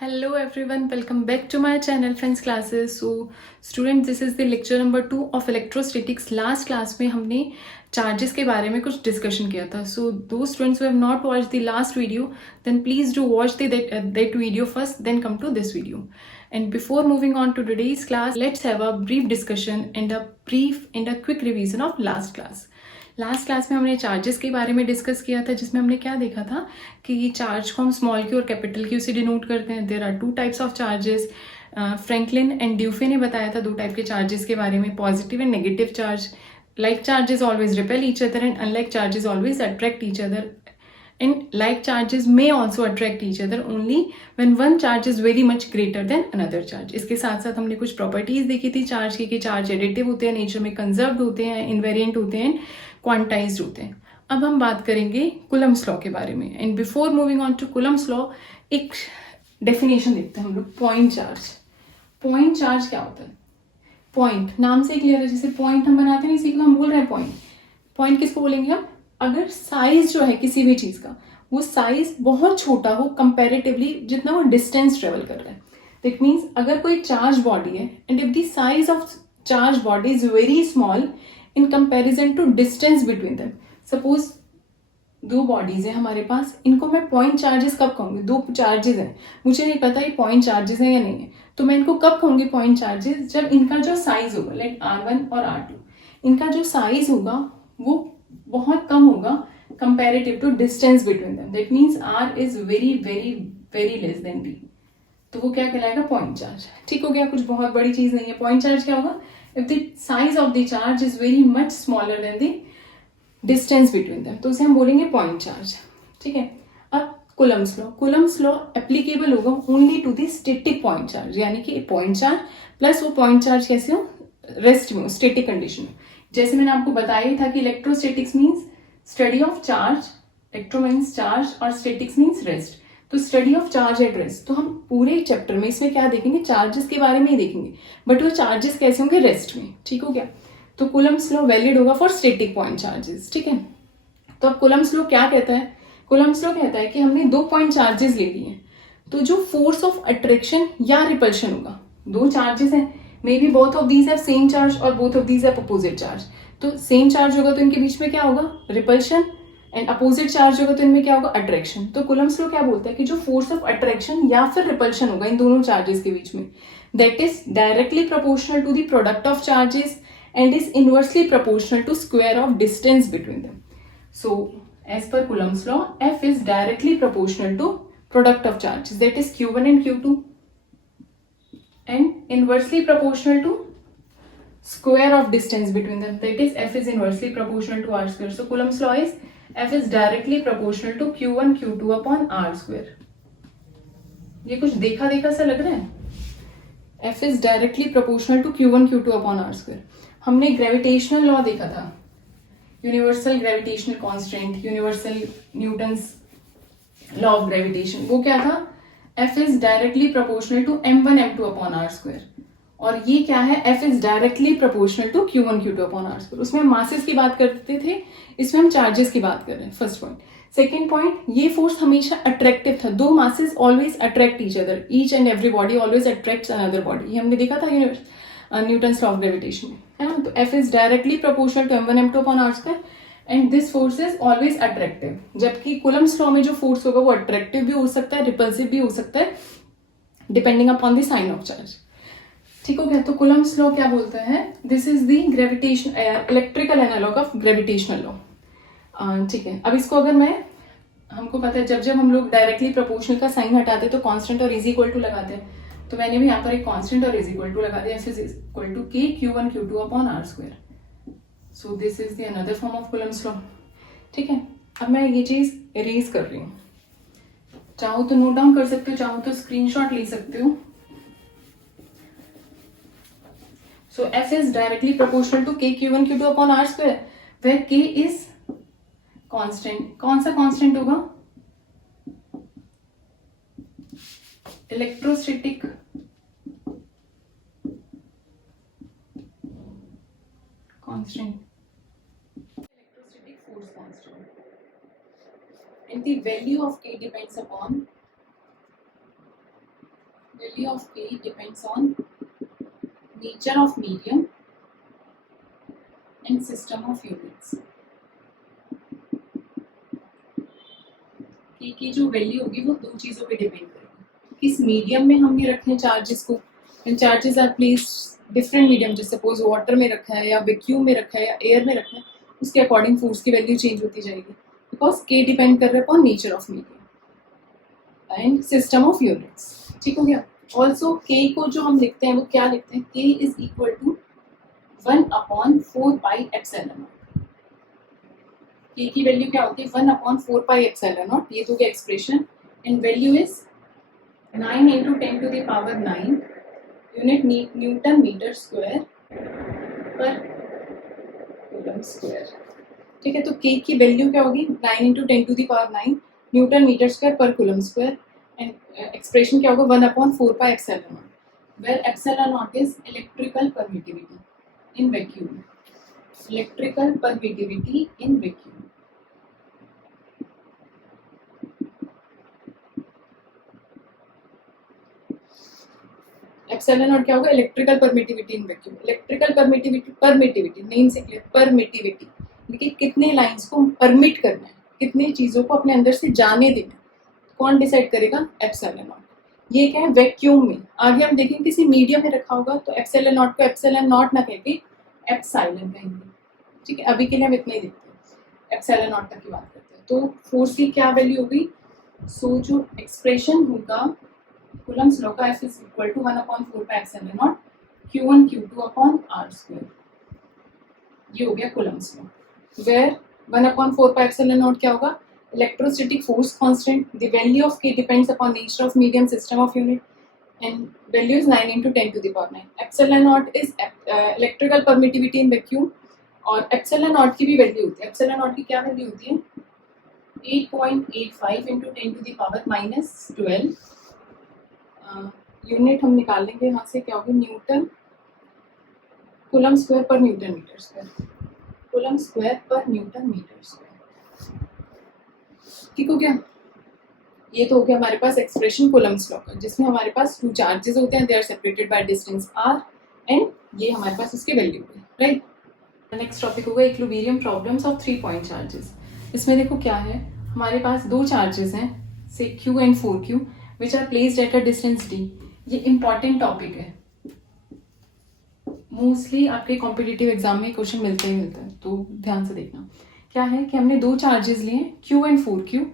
Hello everyone, welcome back to my channel Friends Classes. So students, this is the lecture number 2 of electrostatics. Last class में हमने charges के बारे में कुछ discussion किया था. So those students who have not watched the last video, then please do watch that video first, then come to this video. And before moving on to today's class, let's have a brief discussion and a quick revision of last class. Last class में हमने charges के बारे में discuss किया था, जिसमें हमने क्या देखा था कि चार्ज को हम स्मॉल क्यू और कैपिटल क्यू से डिनोट करते हैं. There are two types of charges. Franklin and Dufay ने बताया था दो टाइप के चार्जेस के बारे में, positive and negative charge. Like charges always repel each other and unlike charges always attract each other. And like charges may also attract each other only when one charge is very much greater than another charge. इसके साथ साथ हमने कुछ properties देखी थी charge की कि charge additive होते हैं, नेचर में कंजर्व्ड होते हैं, इनवेरिएंट होते हैं, क्वांटाइज्ड होते हैं. अब हम बात करेंगे कुलम्स लॉ के बारे में. And before moving on to Coulomb's law, एक डेफिनेशन देखते हैं हम लोग. Point charge. पॉइंट चार्ज क्या होता है? पॉइंट नाम से क्लियर है. जैसे पॉइंट हम बनाते नहीं, इसी को हम बोल रहे हैं पॉइंट. पॉइंट किसको बोलेंगे हम? अगर साइज जो है किसी भी चीज का, वो साइज बहुत छोटा हो कंपैरेटिवली जितना वो डिस्टेंस ट्रेवल कर रहा है. दैट मीन्स अगर कोई चार्ज बॉडी है and if the size of charge body is very small in comparison to distance between them. Suppose दो बॉडीज है हमारे पास, इनको मैं पॉइंट चार्जेस कब कहूंगी? दो चार्जेस हैं, मुझे नहीं पता ये पॉइंट चार्जेस हैं या नहीं है, तो मैं इनको कब कहूंगी पॉइंट चार्जेस? जब इनका जो साइज होगा, लाइक R1 और R2, इनका जो साइज होगा वो बहुत कम होगा comparative to distance between them. That means R is very very very less than B. तो वो क्या कहलाएगा? Point charge. ठीक हो गया, कुछ बहुत बड़ी चीज नहीं है. पॉइंट चार्ज क्या होगा? If the size of the charge is very much smaller than the distance between them, तो उसे हम बोलेंगे पॉइंट चार्ज. ठीक है. अब Coulomb's law. Coulomb's law applicable होगा only to the static point charge, यानी कि पॉइंट चार्ज प्लस वो पॉइंट चार्ज कैसे हो? रेस्ट में, स्टैटिक कंडीशन में. जैसे मैंने आपको बताया ही था कि electrostatics means study of charge, electro means charge और स्टैटिक्स मींस रेस्ट. तो study of charge at rest, तो हम पूरे चैप्टर में इसमें क्या देखेंगे? चार्जेस के बारे में ही देखेंगे, बट वो चार्जेस कैसे होंगे? रेस्ट में. ठीक हो गया. तो कुलम्स लॉ वैलिड होगा फॉर स्टैटिक पॉइंट चार्जेस. ठीक है. तो अब कुलम्स लॉ क्या कहता है? कुलम्स लॉ कहता है कि हमने दो पॉइंट चार्जेस ले लिए, तो जो फोर्स ऑफ अट्रैक्शन या रिपल्शन होगा, दो चार्जेस हैं, may be both of these have same charge और both of these have opposite charge. तो सेम चार्ज होगा तो इनके बीच में क्या होगा? रिपल्शन. एंड अपोजिट चार्ज होगा तो इनमें क्या होगा? अट्रैक्शन. तो कुलम्स लॉ क्या बोलता है कि जो फोर्स ऑफ अट्रैक्शन या फिर रिपल्शन होगा इन दोनों चार्जेस के बीच में, that is directly proportional to the product of charges and is inversely proportional to square of distance between them. So as per Coulomb's law, F is directly proportional to product of charges, that is Q1 and Q2, and inversely proportional to square of distance between them, that is F is inversely proportional to R square. So Coulomb's law is F is directly proportional to Q1 Q2 upon R square. ये कुछ देखा देखा सा लग रहा है? F is directly proportional to Q1 Q2 upon R square. हमने gravitational law देखा था, universal gravitational constant, universal Newton's law of gravitation. वो क्या था? F is directly proportional to m1 m2 upon r square. और ये क्या है? F is directly proportional to q1 q2 upon r square. उसमें हम मासेस की बात करते थे, इसमें हम चार्जेस की बात कर रहे हैं. First point. सेकेंड पॉइंट, ये फोर्स हमेशा अट्रैक्टिव था. दो masses always attract each other, each and every body always attracts another body. ये हमने देखा था न्यूटन्स लॉ ऑफ ग्रेविटेशन में, है ना. तो F is directly proportional to m1 m2 upon r square and this force is always attractive. जबकि Coulomb's law में जो फोर्स होगा वो अट्रैक्टिव भी हो सकता है, रिपल्सिव भी हो सकता है, depending upon the sign of charge. ठीक हो गया. तो कुलम्स लॉ क्या बोलता है? This is the gravitation electrical analog of gravitational law. ठीक है. अब इसको अगर मैं, हमको पता है जब जब हम लोग डायरेक्टली प्रोपोर्शनल का साइन हटाते हैं तो कांस्टेंट और इज इक्वल टू लगाते हैं. तो मैंने भी यहाँ पर एक कांस्टेंट और इज इक्वल टू लगा दिया. F is equal to k q1 q2 upon r square. So this is the another form of Coulomb's law. ठीक है. अब मैं ये चीज इरेज कर रही हूँ. चाहो तो नोट डाउन कर सकते हो, चाहो तो स्क्रीनशॉट ले सकते हो. So F is directly proportional to k q1 q2 upon r square, where k is constant. कौन सा कांस्टेंट होगा? Electrostatic constant, electrostatic force constant, and the value of k depends upon value of K depends on nature of medium and system of units. K की जो value होगी वो दो चीजों पे डिपेंड करेगी, किस मीडियम में हमने रखे हैं चार्जेस को, and charges are placed different medium, जैसे सपोज वाटर में रखा है या वैक्यूम में रखा है या एयर में रखा है, उसके अकॉर्डिंग फोर्स की वैल्यू चेंज होती जाएगी, बिकॉज K डिपेंड कर रहा है upon nature of medium and system of units. ठीक हो गया। ऑल्सो K को जो हम लिखते हैं वो क्या लिखते हैं, K is equal to 1/4πε0। K की वैल्यू क्या होती है 1/4πε0, ये तो क्या expression, and value is 9 × 10⁹ unit newton metre square per coulomb square. ठीक है, तो K की वैल्यू क्या होगी 9 × 10⁹ newton metre square per coulomb square, and expression क्या होगा 1/4πε0, where ε0 is electrical permittivity in vacuum, electrical permittivity in vacuum. Epsilon क्या होगा electrical permittivity in vacuum. Electrical permittivity name से क्लियर, परमिटिविटी देखिए कितने लाइंस को परमिट करना है, कितनी चीजों को अपने अंदर से जाने देना है, कौन डिसाइड करेगा एप्सिलॉन। ये क्या है वैक्यूम में। आगे हम देखेंगे किसी मीडियम में रखा होगा तो एप्सिलॉन को एप्सिलॉन नॉट ना कहके एप्सिलॉन कहेंगे। ठीक है, अभी के लिए हम इतना ही देखते हैं, एप्सिलॉन तक की बात करते हैं। तो फोर्स की क्या वैल्यू होगी, सो जो एक्सप्रेशन होगा कूलम्स लॉ का F is equal to 1/4πε0 Q1 Q2/r²। ये हो गया कूलम्स लॉ, वेयर 1/4πε0 क्या होगा electrostatic force constant, the value of K depends upon nature of medium system of unit, and value is 9 × 10⁹ epsilon is electrical permittivity in vacuum, और epsilon की भी value होती है। एप्सिलॉन की क्या वैल्यू होती है 8.85 × 10⁻12 यूनिट हम निकाल लेंगे यहाँ से, क्या होगी न्यूटन कूलम स्क्वायर पर newton metre square, coulomb square पर न्यूटन मीटर स्क्वायर। ठीक हो गया। ये तो हो गया हमारे पास एक्सप्रेशन कूलम्स लॉ का, जिसमें हमारे पास टू चार्जेस होते हैं, they are separated by distance r, and ये हमारे पास उसकी वैल्यू है, राइट। नेक्स्ट टॉपिक होगा equilibrium problems of 3 point charges. इसमें देखो क्या है, हमारे पास दो चार्जेस हैं से Q and 4Q which are placed at a distance d। ये इंपॉर्टेंट टॉपिक है, मोस्टली आपके कॉम्पिटिटिव एग्जाम में क्वेश्चन मिलते ही मिलते हैं, तो ध्यान से देखना। क्या है कि हमने दो चार्जेस लिए Q and 4Q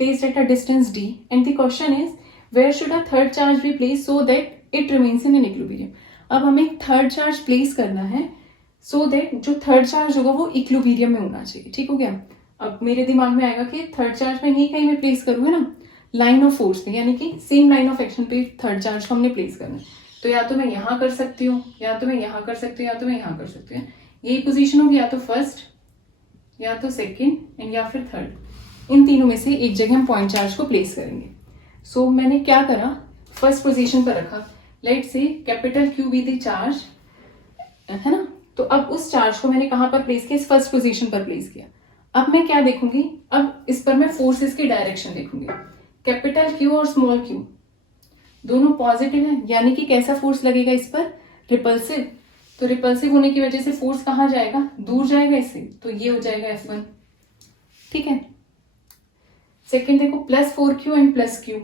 placed at a distance d, and the question is where should a third charge be placed so that it remains in an equilibrium। अब हमें थर्ड चार्ज प्लेस करना है so that जो third charge होगा वो equilibrium में होना चाहिए। ठीक हो गया। अब मेरे दिमाग में आएगा कि थर्ड चार्ज में ही कहीं मैं प्लेस करूँगा ना, लाइन ऑफ फोर्स पे, यानी कि सेम लाइन ऑफ एक्शन पे थर्ड चार्ज को हमने प्लेस करना है, तो या तो मैं यहाँ कर सकती हूँ, या तो मैं यहाँ कर सकती हूँ, या तो मैं यहाँ कर सकती हूँ। यही पोजीशन होगी, या तो फर्स्ट, या तो सेकंड, एंड या फिर थर्ड। इन तीनों में से एक जगह हम पॉइंट चार्ज को प्लेस करेंगे। सो मैंने क्या करा, फर्स्ट पोजीशन पर रखा, लेट से capital Q be the charge, है ना। तो अब उस चार्ज को मैंने कहाँ पर प्लेस किया, इस फर्स्ट पोजीशन पर प्लेस किया। अब मैं क्या देखूंगी, अब इस पर मैं फोर्सेस की डायरेक्शन देखूंगी। कैपिटल Q और स्मॉल q दोनों पॉजिटिव है, यानी कि कैसा फोर्स लगेगा इस पर, रिपल्सिव। तो रिपल्सिव होने की वजह से फोर्स कहाँ जाएगा, दूर जाएगा इससे, तो ये हो जाएगा F1। ठीक है। सेकंड देखो +4Q एंड +Q,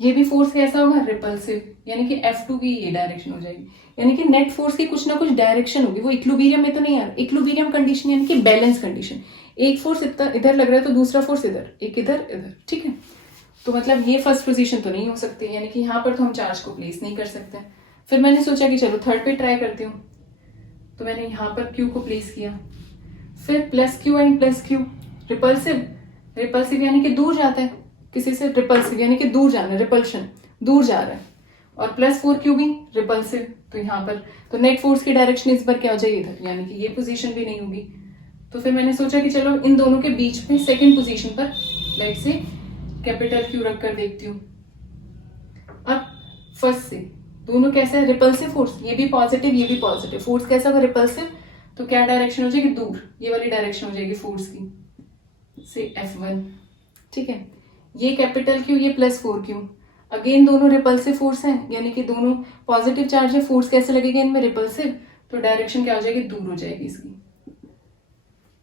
ये भी फोर्स कैसा होगा, रिपल्सिव, यानी कि F2 की ये डायरेक्शन हो जाएगी, यानी कि नेट फोर्स की कुछ ना कुछ डायरेक्शन होगी। वो इक्विलिब्रियम में तो नहीं आ रहा, इक्विलिब्रियम कंडीशन यानी कि बैलेंस कंडीशन, एक फोर्स इधर लग रहा है तो दूसरा फोर्स इधर, एक इधर इधर। ठीक है, तो मतलब ये फर्स्ट पोजीशन तो नहीं हो सकती, यानी कि यहाँ पर तो हम चार्ज को प्लेस नहीं कर सकते। फिर मैंने सोचा कि चलो थर्ड पे ट्राई करती हूँ, तो मैंने यहाँ पर Q को प्लेस किया। फिर +Q and +Q, repulsive, repulsive यानी कि दूर जाता है किसी से, रिपल्सिव यानी कि दूर जाना, रिपल्शन, दूर जा रहा है, और +4Q भी रिपल्सिव, तो यहाँ पर तो नेट फोर्स की डायरेक्शन इस बार क्या हो जाएगी इधर, यानी कि ये पोजीशन भी नहीं होगी। तो फिर मैंने सोचा कि चलो इन दोनों के बीच में सेकंड पोजीशन पर लेट से कैपिटल Q रख कर देखती हूँ। अब फर्स्ट से दोनों कैसा है, रिपल्सिव फोर्स, ये भी पॉजिटिव ये भी पॉजिटिव, फोर्स कैसा होगा रिपल्सिव, तो क्या डायरेक्शन हो जाएगी, दूर, ये वाली डायरेक्शन हो जाएगी फोर्स की, से F1। ठीक है, ये कैपिटल Q ये +4Q। अगेन दोनों रिपल्सिव फोर्स हैं, यानी कि दोनों पॉजिटिव चार्ज है, फोर्स कैसे लगेगा इनमें, रिपल्सिव, तो डायरेक्शन क्या हो जाएगी, दूर हो जाएगी इसकी।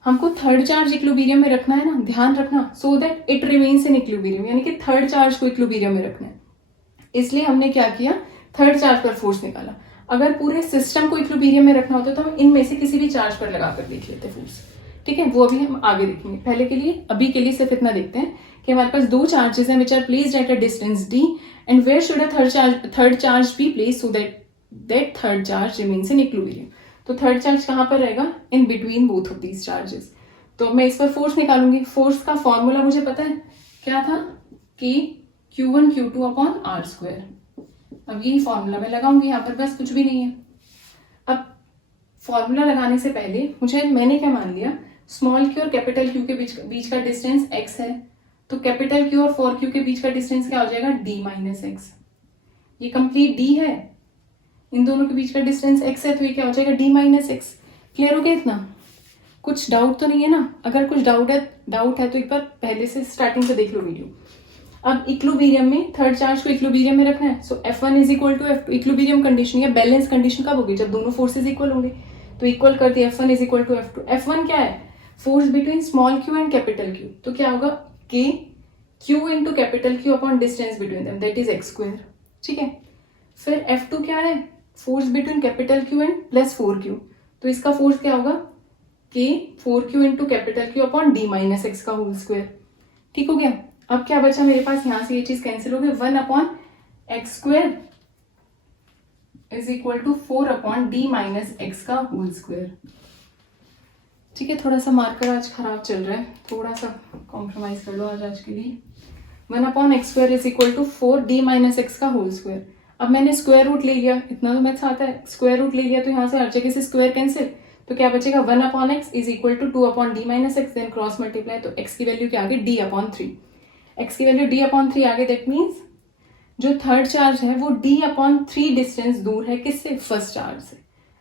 हमको थर्ड चार्ज इक्विलिब्रियम में रखना है ना, ध्यान रखना, सो that it remains in equilibrium, यानी कि थर्ड चार्ज को इक्विलिब्रियम में रखना है। इसलिए हमने क्या किया, थर्ड चार्ज पर फोर्स निकाला। अगर पूरे सिस्टम को इक्विलिब्रियम में रखना होता तो हम इनमें से किसी भी चार्ज पर लगाकर देख लेते फोर्स, ठीक है, वो अभी हम आगे देखेंगे। पहले के लिए, अभी के लिए सिर्फ इतना देखते हैं कि हमारे पास दो चार्जेस हैं which are placed at a distance d, and where should a third charge be placed so that third charge remains in equilibrium. तो थर्ड चार्ज कहाँ पर रहेगा, in between both of these charges. तो मैं इस पर force निकालूंगी। Force का फॉर्मूला मुझे पता है, क्या था, कि Q1 Q2 upon r square. अब यही फॉर्मूला मैं लगाऊंगी यहाँ पर, बस कुछ भी नहीं है। अब फॉर्मूला लगाने से पहले मैंने क्या मान लिया, स्मॉल क्यू और कैपिटल क्यू के बीच का डिस्टेंस x है, तो कैपिटल क्यू और 4q के बीच का डिस्टेंस क्या हो जाएगा, d माइनस एक्स। ये कंप्लीट d है, इन दोनों के बीच का डिस्टेंस x है, तो ये क्या हो जाएगा, d माइनस एक्स। क्लियर हो गया इतना, कुछ डाउट तो नहीं है ना? अगर कुछ डाउट है तो एक बार पहले से स्टार्टिंग से देख लो वीडियो। अब इक्विलिब्रियम में थर्ड चार्ज को इक्विलिब्रियम में रखना है, so F1 is equal to F2। Equilibrium condition या बैलेंस कंडीशन कब होगी, जब दोनों फोर्सेज इक्वल होंगे। तो इक्वल कर दिया, F1 is equal to F2। F1 क्या है, force between small Q and capital Q, तो क्या होगा, K Q into capital Q upon distance between them, that is x square, ठीक है। फिर F2 क्या है, force between capital Q and plus 4q, तो इसका फोर्स क्या होगा, K 4q into capital Q upon d minus x का होल स्क्वायर। ठीक हो गया। अब क्या बचा मेरे पास, यहां से ये चीज कैंसिल हो गई, 1 upon x square is equal to 4 upon d minus x का होल स्क्वायर। ठीक है, थोड़ा सा मार्कर आज खराब चल रहा है, थोड़ा सा कॉम्प्रोमाइज कर लो आज के लिए। 1 upon x square is equal to 4d minus x का होल स्क्वायर। अब मैंने स्क्वायर रूट ले लिया, इतना तो मैथ्स आता है, स्क्वायर रूट ले लिया तो यहाँ से हर जगह से स्क्वायर कैंसिल, तो क्या बचेगा, 1 upon x is equal to 2 upon d minus x, then cross multiply, तो एक्स की वैल्यू क्या आ गई, d अपॉन 3। एक्स की वैल्यू d अपॉन 3 आ गई, दैट मीन्स जो थर्ड चार्ज है वो d अपॉन 3 डिस्टेंस दूर है किससे, फर्स्ट चार्ज से,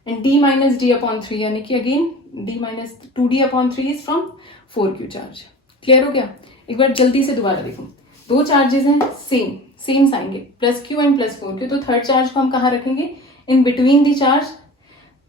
and d minus d upon 3 यानी कि again d minus 2d upon 3 is from 4q charge. Clear हो गया। एक बार जल्दी से दोबारा देखो, दो चार्जेस हैं सेम साइन के, plus q and plus 4q, तो थर्ड चार्ज को हम कहाँ रखेंगे, इन बिटवीन द चार्ज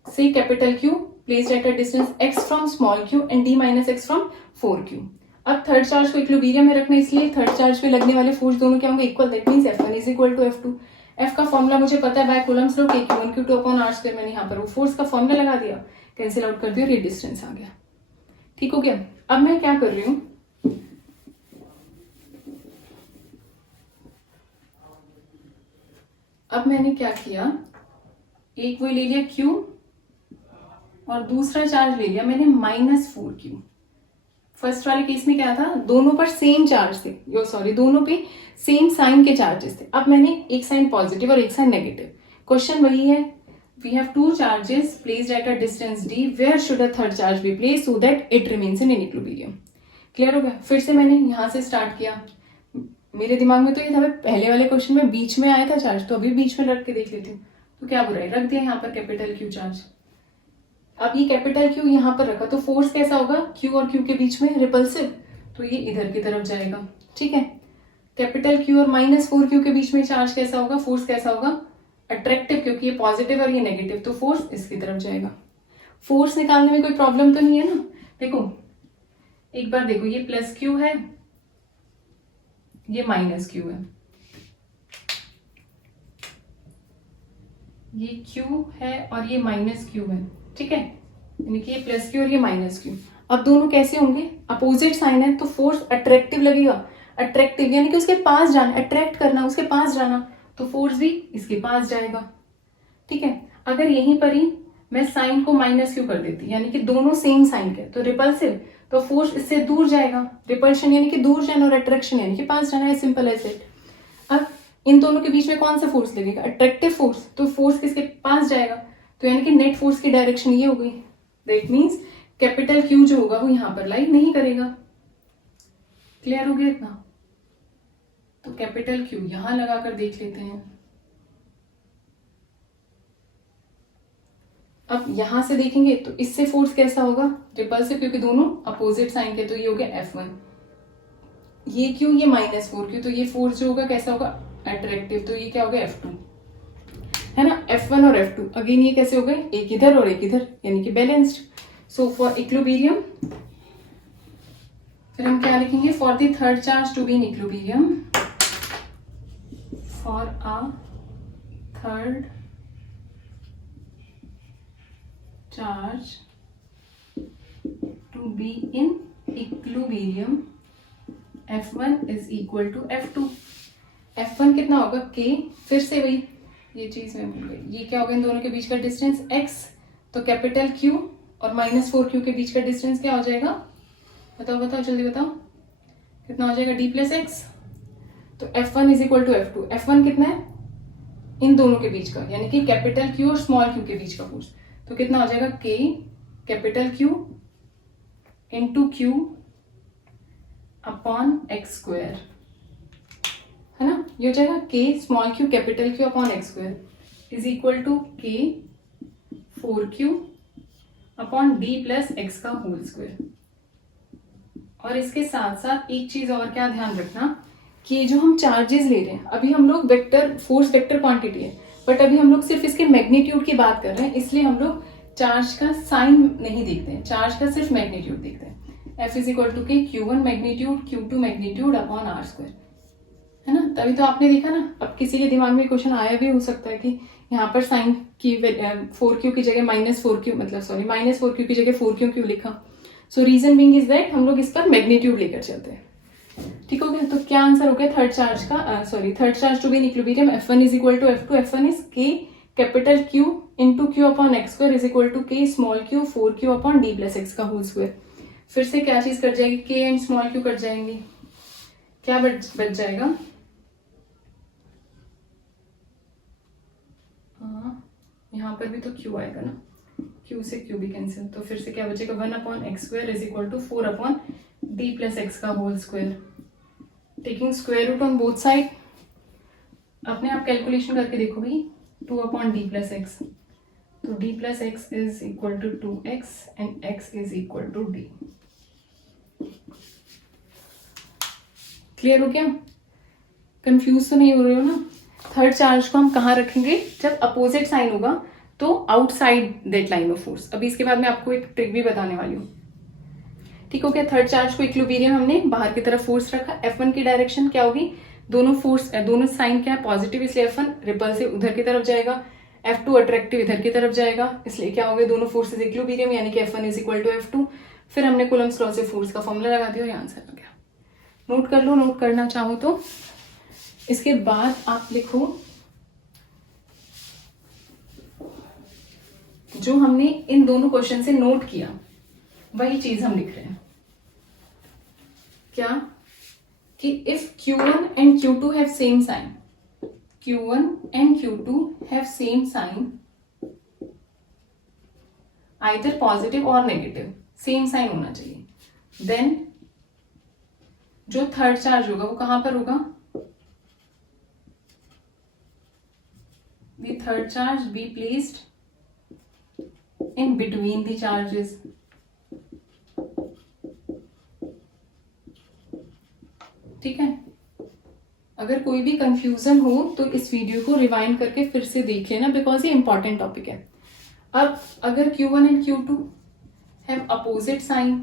से capital Q placed at a distance x from small q and d minus x from 4q। अब थर्ड चार्ज को इक्विलिब्रियम में रखना, इसलिए थर्ड चार्ज पे लगने वाले फोर्स दोनों क्या होंगे, equal, that means F1 is equal to F2। F का फॉर्मूला मुझे पता है, by Coulomb's law, Q1 Q2 upon r square, मैंने यहाँ पर वो फोर्स का फॉर्मूला लगा दिया, कैंसिल आउट कर दिया और ये डिस्टेंस आ गया। ठीक हो गया। अब मैं क्या कर रही हूँ, अब मैंने क्या किया, एक वो ले लिया Q और दूसरा चार्ज ले लिया मैंने -4q। फर्स्ट वाले केस में क्या था, दोनों पर सेम चार्ज थे, दोनों पे सेम साइन के चार्जेस थे। अब मैंने एक साइन पॉजिटिव और एक साइन नेगेटिव। क्वेश्चन वही है, we have two charges placed at a distance d, where should a third charge be placed so that it remains in equilibrium. Clear हो गया। फिर से मैंने यहां से स्टार्ट किया, मेरे दिमाग में तो ये था, पहले वाले क्वेश्चन में बीच में आया था चार्ज, तो अभी बीच में रख के देख लेती हूँ, तो क्या बुराई, रख दिया यहाँ पर कैपिटल Q चार्ज। अब ये कैपिटल Q यहाँ पर रखा, तो फोर्स कैसा होगा, Q और Q के बीच में रिपल्सिव, तो ये इधर की तरफ जाएगा। ठीक है, कैपिटल Q और -4q के बीच में चार्ज कैसा होगा, फोर्स कैसा होगा, अट्रैक्टिव, क्योंकि ये पॉजिटिव और ये नेगेटिव, तो फोर्स इसकी तरफ जाएगा। फोर्स निकालने में कोई प्रॉब्लम तो नहीं है ना। देखो एक बार देखो, ये प्लस Q है, ये -Q है, ये Q है और ये -Q है। ठीक है, यानी कि ये प्लस Q और ये -Q। अब दोनों कैसे होंगे, अपोजिट साइन है, तो फोर्स अट्रैक्टिव लगेगा। अट्रैक्टिव यानी कि उसके पास जाना, अट्रैक्ट करना, उसके पास जाना, तो फोर्स भी इसके पास जाएगा। ठीक है, अगर यहीं पर ही मैं साइन को -Q कर देती, यानी कि दोनों सेम साइन के, तो रिपल्सिव, तो फोर्स इससे दूर जाएगा। रिपल्शन यानी कि दूर जाना और अट्रैक्शन यानी कि पास जाना है, सिंपल एज इट। अब इन दोनों के बीच में कौन सा फोर्स लगेगा, अट्रैक्टिव फोर्स, तो फोर्स किसके पास जाएगा, तो यानी कि नेट फोर्स की डायरेक्शन ये हो गई। दैट मीन्स कैपिटल Q जो होगा वो यहां पर लाई नहीं करेगा। क्लियर हो गया इतना। तो कैपिटल Q यहां लगाकर देख लेते हैं। अब यहां से देखेंगे तो इससे फोर्स कैसा होगा, रिपल्सिव, क्योंकि दोनों अपोजिट साइन के, तो ये हो गया F1। ये Q, ये -4q, तो ये फोर्स जो होगा कैसा होगा, अट्रैक्टिव, तो ये क्या हो गया F2, है ना। F1 और F2 अगेन ये कैसे हो गए, एक इधर और एक इधर, यानी कि बैलेंस्ड। सो फॉर इक्विलिब्रियम फिर हम क्या लिखेंगे, for the third charge to be in equilibrium, for a third charge to be in equilibrium F1 is equal to F2। F1 कितना होगा K, फिर से वही ये चीज मैं भूल गई, ये क्या होगा इन दोनों के बीच का डिस्टेंस x, तो कैपिटल Q और -4Q के बीच का डिस्टेंस क्या हो जाएगा, बताओ बताओ जल्दी बताओ, कितना हो जाएगा, d प्लस एक्स। तो F1 is equal to F2। F1 कितना है इन दोनों के बीच का, यानी कि कैपिटल Q और स्मॉल q के बीच का फोर्स, तो कितना हो जाएगा K capital Q into Q upon x square, है ना। ये हो जाएगा K small q capital Q upon x square is equal to K 4Q upon d plus x का होल स्क्वायर। और इसके साथ साथ एक चीज और क्या ध्यान रखना, कि जो हम चार्जेस ले रहे हैं, अभी हम लोग वेक्टर फोर्स वेक्टर क्वांटिटी है, बट अभी हम लोग सिर्फ इसके मैग्नीट्यूड की बात कर रहे हैं, इसलिए हम लोग चार्ज का साइन नहीं देखते हैं, चार्ज का सिर्फ मैग्नीट्यूड देखते हैं। F is equal to K Q1 magnitude Q2 magnitude upon r square, है ना। तभी तो आपने देखा ना, अब किसी के दिमाग में क्वेश्चन आया भी हो सकता है कि यहाँ पर साइन की 4Q की जगह -4Q, मतलब सॉरी -4Q की जगह 4Q क्यों लिखा। सो रीजन बीइंग इज दैट हम लोग इस पर मैग्नीट्यूड लेकर चलते हैं, ठीक हो गया। तो क्या आंसर हो गया थर्ड चार्ज का, third charge to be in equilibrium F1 is equal to F2। F1 is K capital Q into Q upon x square is equal to K small q 4Q upon d plus x का whole square. फिर से क्या चीज cut जाएगी, K and small q cut जाएंगी, क्या बच जाएगा, यहाँ पर भी तो Q आएगा ना, Q से Q भी कैंसिल, तो फिर से क्या बचेगा 1 upon x square is equal to 4 upon d plus x का whole square. Taking square root on both side, अपने आप कैलकुलेशन करके देखो भाई, 2 अपॉन d प्लस एक्स, तो d plus x is equal to 2x and x is equal to d। Clear हो गया, confuse तो नहीं हो रहे हो ना। थर्ड चार्ज को हम कहाँ रखेंगे, जब अपोजिट साइन होगा तो outside that line of force. अभी इसके बाद मैं आपको एक ट्रिक भी बताने वाली हूँ, ठीक हो गया। थर्ड चार्ज को इक्विलिब्रियम हमने बाहर की तरफ फोर्स रखा, F1 की डायरेक्शन क्या होगी, दोनों साइन क्या है पॉजिटिव, इसलिए F1 रिपल्सिव उधर की तरफ जाएगा, F2 अट्रैक्टिव इधर की तरफ जाएगा, इसलिए क्या हो गया दोनों फोर्सेज इक्विलिब्रियम, यानी कि F1 is equal to F2। फिर हमने कूलम्स लॉ से फोर्स का फॉर्मूला लगा दिया, ये आंसर आ गया। नोट कर लो, नोट करना चाहो तो। इसके बाद आप लिखो जो हमने इन दोनों क्वेश्चन से नोट किया वही चीज हम लिख रहे हैं, क्या कि if Q1 and Q2 have same sign, Q1 and Q2 have same sign, either positive और नेगेटिव, सेम साइन होना चाहिए, देन जो थर्ड चार्ज होगा वो कहां पर होगा, the third charge be placed in between the charges। ठीक है, अगर कोई भी कंफ्यूजन हो तो इस वीडियो को रिवाइंड करके फिर से देख लेना, बिकॉज ये इंपॉर्टेंट टॉपिक है। अब अगर Q1 and Q2 have opposite sign,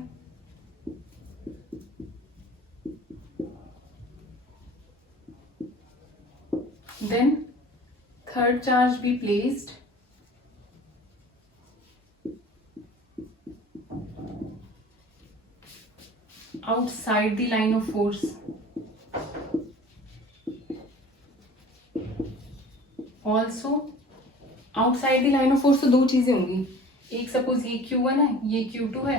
then third charge be placed outside the line of force, also outside the line of force। तो दो चीजें होंगी, एक सपोज ये Q1 है, ये Q2 है,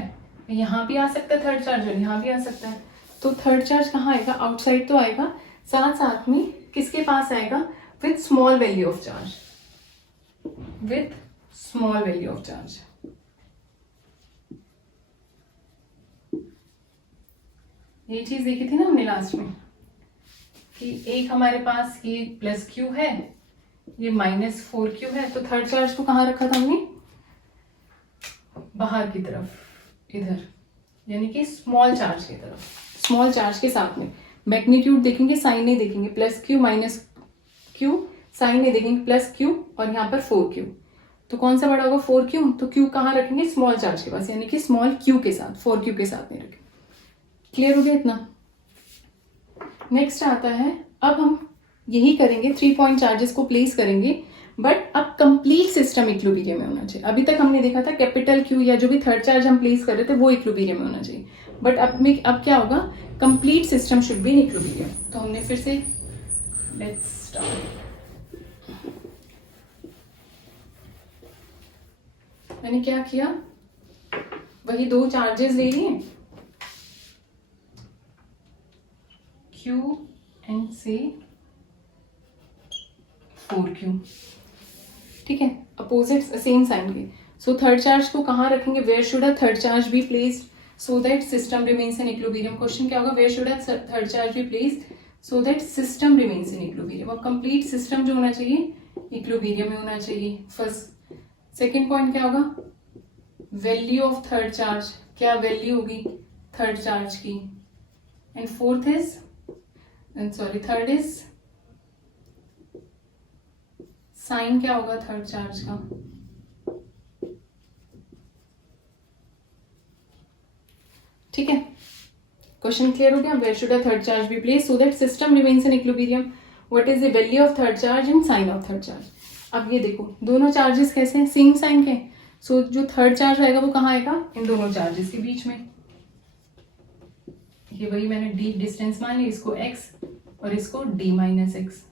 यहाँ भी आ सकता है थर्ड चार्ज और यहाँ भी आ सकता है, तो थर्ड चार्ज कहाँ आएगा, आउटसाइड तो आएगा, साथ साथ में किसके पास आएगा, with small value of charge, with small value of charge। ये चीज देखी थी ना हमने लास्ट में, कि एक हमारे पास ये प्लस Q है, ये -4Q है, तो थर्ड चार्ज को कहाँ रखा था हमने, बाहर की तरफ, इधर, यानी कि स्मॉल चार्ज की तरफ, स्मॉल चार्ज के साथ में। मैग्नीट्यूड देखेंगे, साइन नहीं देखेंगे, +Q क्यू, साइन में देखेंगे प्लस क्यू और यहाँ पर 4q, तो कौन सा बड़ा होगा 4q, तो q कहाँ रखेंगे स्मॉल चार्ज के पास, यानी कि स्मॉल q के साथ, 4q के साथ नहीं रखेंगे। क्लियर हो गया इतना। नेक्स्ट आता है, अब हम यही करेंगे, 3 पॉइंट चार्जेस को प्लेस करेंगे, बट अब कंप्लीट सिस्टम इक्विलिब्रियम में होना चाहिए। अभी तक हमने देखा था कैपिटल क्यू या जो भी थर्ड चार्ज हम प्लेस कर रहे थे वो इक्विलिब्रियम में होना चाहिए, बट अब क्या होगा, complete system should be in equilibrium. तो हमने फिर से लेट्स स्टार्ट, मैंने क्या किया, वही 2 चार्जेस ले लिए Q एंड से 4Q, ठीक है, अपोजिट सेम साइन के। सो थर्ड चार्ज को कहाँ रखेंगे, where should a third charge be placed so that system remains in equilibrium. Question क्या होगा, where should a third charge be placed so that system remains in equilibrium. और complete system जो होना चाहिए equilibrium में होना चाहिए, फर्स्ट। सेकेंड पॉइंट क्या होगा, वैल्यू ऑफ थर्ड चार्ज, क्या वैल्यू होगी थर्ड चार्ज की। And fourth is third is sine, क्या होगा थर्ड चार्ज का। ठीक है, क्वेश्चन क्लियर हो गया, where should a third charge be placed so that system remains in equilibrium, what is the value of third charge and sign of third charge. अब ये देखो दोनों चार्जेस कैसे हैं, सेम साइन के, सो जो थर्ड चार्ज रहेगा वो कहाँ आएगा, इन दोनों चार्जेस के बीच में। ये वही मैंने डी डिस्टेंस मान ली, इसको x और इसको d माइनस एक्स।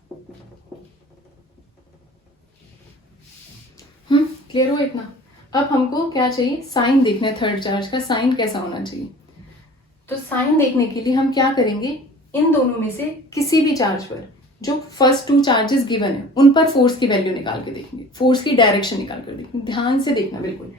क्लियर हो इतना। अब हमको क्या चाहिए, साइन देखना है थर्ड चार्ज का, साइन कैसा होना चाहिए। तो साइन देखने के लिए हम क्या करेंगे, इन दोनों में से किसी भी चार्ज पर जो फर्स्ट 2 चार्जेस गिवन है उन पर फोर्स की वैल्यू निकाल के देखेंगे, फोर्स की डायरेक्शन निकाल कर देखेंगे। ध्यान से देखना, बिल्कुल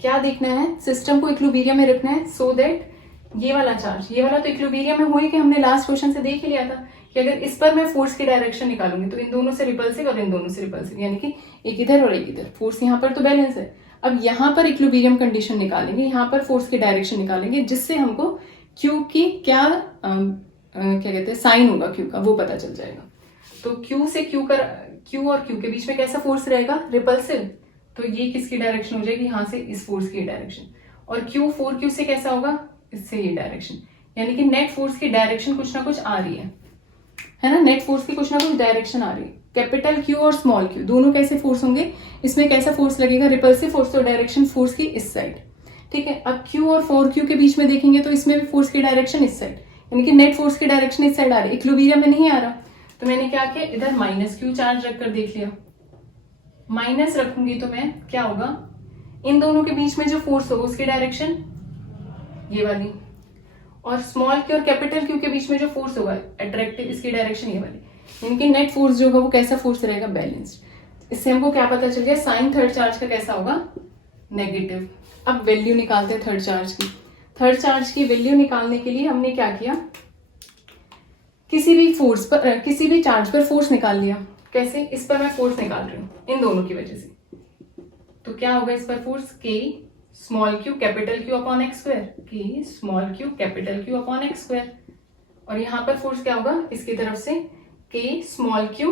क्या देखना है, सिस्टम को इक्विलिब्रियम में रखना है सो दैट ये वाला चार्ज, ये वाला तो इक्विलिब्रियम में हुई कि हमने लास्ट क्वेश्चन से देख ही लिया था कि अगर इस पर मैं फोर्स की डायरेक्शन निकालूंगी तो इन दोनों से रिपल्सिव और इन दोनों से रिपल्सिव, यानी कि एक इधर और एक इधर, फोर्स यहाँ पर तो बैलेंस है। अब यहाँ पर इक्विलिब्रियम कंडीशन निकालेंगे, यहाँ पर फोर्स की डायरेक्शन निकालेंगे, जिससे हमको क्यू की क्या कहते हैं साइन होगा क्यू का, वो पता चल जाएगा। तो क्यू से क्यू और क्यू के बीच में कैसा फोर्स रहेगा, रिपल्सिव, तो ये किसकी डायरेक्शन हो जाएगी, यहाँ से इस फोर्स की डायरेक्शन। और क्यू 4Q से कैसा होगा, इससे ये डायरेक्शन, यानी कि नेट फोर्स की डायरेक्शन कुछ ना कुछ आ रही है ना, नेट फोर्स की कुछ ना कुछ डायरेक्शन आ रही है। कैपिटल क्यू और स्मॉल क्यू दोनों कैसे फोर्स होंगे, इसमें कैसा फोर्स लगेगा, रिपल्सिव फोर्स, तो डायरेक्शन फोर्स की इस साइड। ठीक है, अब क्यू और 4Q के बीच में देखेंगे तो इसमें भी फोर्स की डायरेक्शन इस साइड, यानी कि नेट फोर्स की डायरेक्शन इस साइड आ रही है, इक्विलिब्रियम में नहीं आ रहा। तो मैंने क्या किया, इधर माइनस क्यू चार्ज रखकर देख लिया, माइनस रखूंगी तो मैं क्या होगा, इन दोनों के बीच में जो फोर्स होगा उसकी डायरेक्शन ये वाली, और स्मॉल क्यू और कैपिटल क्यू के बीच में जो फोर्स होगा अट्रैक्टिव, इसकी डायरेक्शन ये वाली, यानी कि नेट फोर्स जो होगा वो कैसा फोर्स रहेगा, बैलेंस्ड। इससे हमको क्या पता चल गया, साइन थर्ड चार्ज का कैसा होगा, नेगेटिव। अब वैल्यू निकालते हैं थर्ड चार्ज की। थर्ड चार्ज की वैल्यू निकालने के लिए हमने क्या किया, किसी भी चार्ज पर फोर्स निकाल लिया। कैसे, इस पर मैं फोर्स निकाल रही हूँ इन दोनों की वजह से, तो क्या होगा इस पर force, K small q capital Q upon x square, K small q capital Q upon x square. और यहाँ पर फोर्स क्या होगा, इसकी तरफ से के स्मॉल क्यू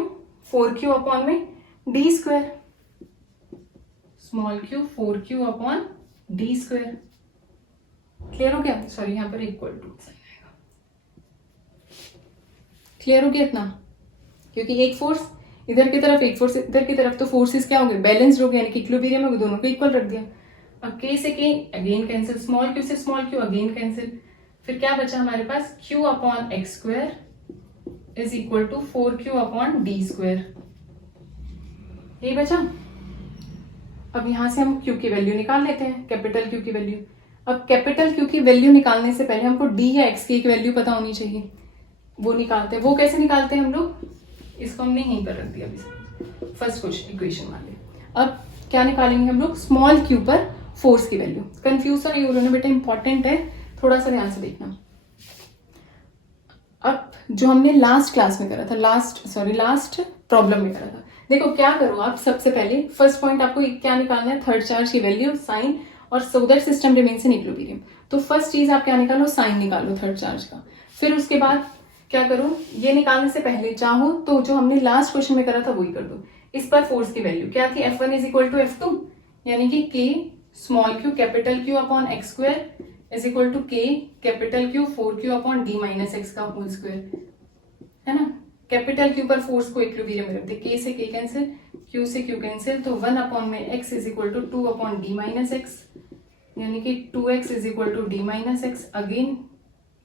4Q अपॉन में D square, small Q 4Q upon D square. Clear हो गया, सॉरी यहाँ पर इक्वल टू क्लियर हो गया इतना, क्योंकि एक फोर्स इधर की तरफ एक फोर्स इधर की तरफ, तो फोर्सेस क्या हो गए, बैलेंस्ड हो गए, यानी कि इक्विलिब्रियम में दोनों को इक्वल रख दिया। अब के से K again cancel, small q से स्मॉल क्यू अगेन कैंसिल, फिर क्या बचा हमारे पास, Q upon x square is equal to 4Q upon D square, यही बचा। अब यहां से हम Q की वैल्यू निकाल लेते हैं, कैपिटल Q की वैल्यू। अब कैपिटल Q की वैल्यू निकालने से पहले हमको D या X की एक वैल्यू पता होनी चाहिए, वो निकालते हैं। वो कैसे निकालते हैं हम लोग, इसको हमने यहीं पर रख दिया अभी, फर्स्ट क्वेश्चन इक्वेशन वाले। अब क्या निकालेंगे हम लोग, स्मॉल क्यू पर फोर्स की वैल्यू। कंफ्यूज तो नहीं हो रहा ना बेटा, इंपॉर्टेंट है, थोड़ा सा ध्यान से देखना। अब जो हमने लास्ट क्लास में करा था, लास्ट प्रॉब्लम में करा था, देखो क्या करो आप, सबसे पहले फर्स्ट पॉइंट आपको क्या निकालना है, थर्ड चार्ज की वैल्यू, साइन, और सो that system remains in equilibrium. तो फर्स्ट चीज आप क्या निकालो, साइन निकालो थर्ड चार्ज का। फिर उसके बाद क्या करो, ये निकालने से पहले चाहो तो जो हमने लास्ट क्वेश्चन में करा था वही कर दो। इस पर फोर्स की वैल्यू क्या थी, F1 is equal to F2 यानी कि K small q capital Q upon x square is equal to K capital Q 4Q upon D minus x का होल स्क्वायर, है ना। कैपिटल Q पर फोर्स को इक्विलिब्रियम में रखते, K से K कैंसिल, Q से Q कैंसिल, तो 1 अपॉन में x is equal to 2 upon D minus x यानी कि 2x is equal to D minus x, again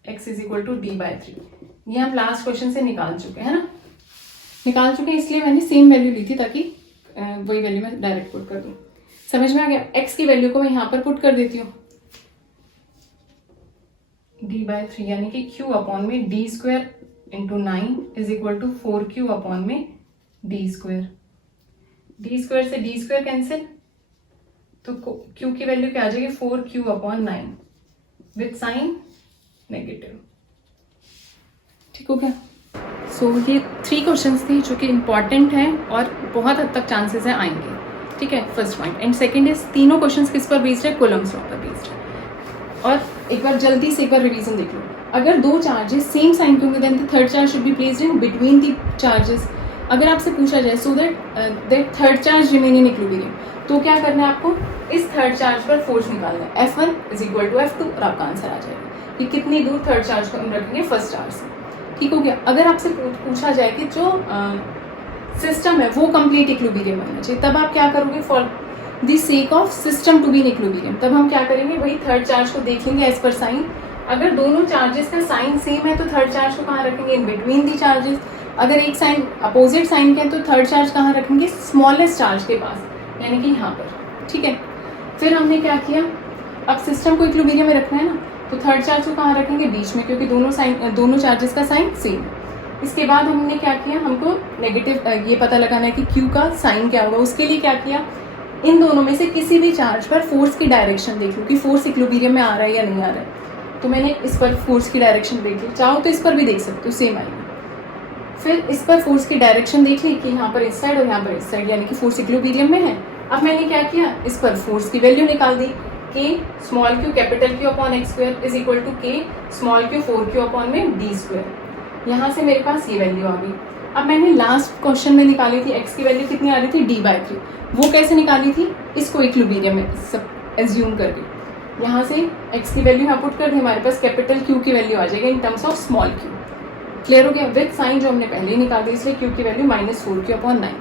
x is equal to D/3। ये हम लास्ट क्वेश्चन से निकाल चुके हैं ना, निकाल चुके हैं, इसलिए मैंने सेम वैल्यू ली थी ताकि वही वैल्यू मैं डायरेक्ट पुट कर दूं। समझ में आ गया। x की वैल्यू को मैं यहां पर पुट कर देती हूँ, D/3 यानी कि Q अपॉन में D square into 9 is equal to 4Q upon में D स्क्वायर। D स्क्वायर से D स्क्वायर कैंसिल, तो Q की वैल्यू क्या आ जाएगी 4Q upon 9 with sign negative. ठीक हो गया। सो ये 3 क्वेश्चंस थे जो कि इंपॉर्टेंट हैं और बहुत हद तक चांसेस हैं आएंगे। ठीक है, first point. And second is तीनों क्वेश्चंस किस पर बेस्ड है, कूलम्ब्स लॉ पर बेस्ड है। और एक बार जल्दी से एक बार रिवीजन देख लो। अगर दो चार्जेस सेम साइन के होंगे then the third charge should be placed in between the charges. अगर आपसे पूछा जाए so that third charge remain in equilibrium, तो क्या करना है आपको, इस थर्ड चार्ज पर फोर्स निकालना है, F1 is equal to F2 और आपका आंसर आ जाएगा कि कितनी दूर थर्ड चार्ज को हम रखेंगे फर्स्ट चार्ज से। ठीक हो गया। अगर आपसे पूछा जाए कि जो सिस्टम है वो कंप्लीट इक्विलिब्रियम बनना चाहिए, तब आप क्या करोगे, for the sake of system to be in equilibrium, तब हम क्या करेंगे, वही थर्ड चार्ज को देख लेंगे एज पर साइन। अगर दोनों चार्जेस का साइन सेम है तो थर्ड चार्ज को कहाँ रखेंगे, इन बिटवीन दी चार्जेस। अगर एक साइन अपोजिट साइन के हैं तो थर्ड चार्ज कहाँ रखेंगे, स्मॉलेस्ट चार्ज के पास, यानी कि यहाँ पर। ठीक है, फिर हमने क्या किया, अब सिस्टम को इक्विलिब्रियम में रखना है ना, तो थर्ड चार्ज को कहाँ रखेंगे, बीच में, क्योंकि दोनों चार्जेस का साइन सेम है। इसके बाद हमने क्या किया, हमको नेगेटिव ये पता लगाना है कि Q का साइन क्या होगा। उसके लिए क्या किया, इन दोनों में से किसी भी चार्ज पर फोर्स की डायरेक्शन देख लो कि फोर्स इक्विलिब्रियम में आ रहा है या नहीं आ रहा है। तो मैंने इस पर फोर्स की डायरेक्शन देख ली, चाहो तो इस पर भी देख सकते हो, सेम आएगी। फिर इस पर फोर्स की डायरेक्शन देख ली कि यहाँ पर इस साइड और यहाँ पर इस साइड, यानी कि फोर्स इक्विलिब्रियम में है। अब मैंने क्या किया, इस पर फोर्स की वैल्यू निकाल दी, K small Q capital Q upon x square is equal to K small Q 4Q upon में D स्क्वायर। यहाँ से मेरे पास ये वैल्यू आ गई। अब मैंने लास्ट क्वेश्चन में निकाली थी x की वैल्यू कितनी आ रही थी, D/3। वो कैसे निकाली थी, इसको इक्विलिब्रियम में सब एज्यूम करके यहाँ से x की वैल्यू यहाँ पुट कर दी, हमारे पास कैपिटल Q की वैल्यू आ जाएगी in terms of small q। Clear हो गया। विद साइन जो हमने पहले ही निकाल दी, इसलिए Q की value -4Q upon 9।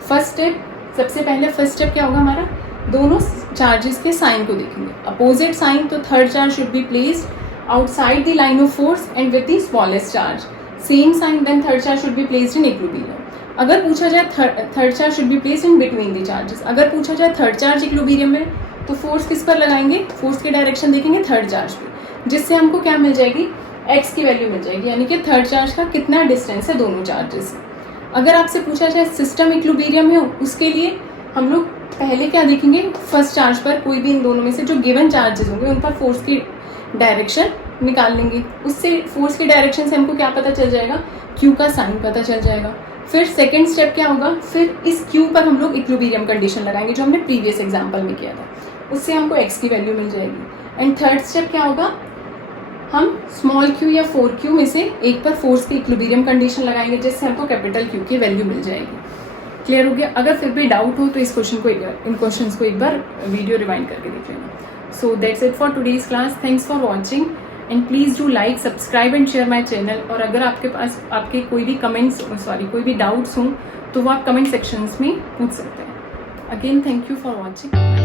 First step, सबसे पहले फर्स्ट स्टेप क्या होगा हमारा, दोनों चार्जेस के साइन को देखेंगे, अपोजिट साइन, तो third charge should be placed outside the line of force and with the smallest charge. Same sign, then third charge should be placed in equilibrium. अगर पूछा जाए third charge should be placed in between the charges, अगर पूछा जाए third charge equilibrium में, तो force किस पर लगाएंगे, फोर्स की डायरेक्शन देखेंगे थर्ड चार्ज पे, जिससे हमको क्या मिल जाएगी, x की वैल्यू मिल जाएगी, यानी कि थर्ड चार्ज का कितना डिस्टेंस है दोनों चार्जेस से। अगर आपसे पूछा जाए सिस्टम इक्विलिब्रियम में हो, उसके लिए हम लोग पहले क्या देखेंगे, फर्स्ट चार्ज पर कोई भी इन दोनों में से जो गिवन चार्जेस होंगे उन पर फोर्स की डायरेक्शन निकाल लेंगे। उससे फोर्स की डायरेक्शन से हमको क्या पता चल जाएगा, Q का साइन पता चल जाएगा। फिर सेकंड स्टेप क्या होगा, फिर इस Q पर हम लोग इक्विलिब्रियम कंडीशन लगाएंगे जो हमने प्रीवियस एग्जाम्पल में किया था, उससे हमको x की वैल्यू मिल जाएगी। एंड थर्ड स्टेप क्या होगा, हम स्मॉल q या 4Q में से एक पर फोर्स की इक्विलिब्रियम कंडीशन लगाएंगे, जिससे हमको कैपिटल Q की वैल्यू मिल जाएगी। क्लियर हो गया। अगर फिर भी डाउट हो तो इस क्वेश्चन को इन क्वेश्चंस को एक बार वीडियो रिवाइंड करके देख लेना। So that's it for today's class. Thanks for watching and please do like, subscribe and share my channel. और अगर आपके पास आपके कोई भी कमेंट्स कोई भी डाउट्स हों तो वो आप कमेंट सेक्शंस में पूछ सकते हैं। Again thank you for watching.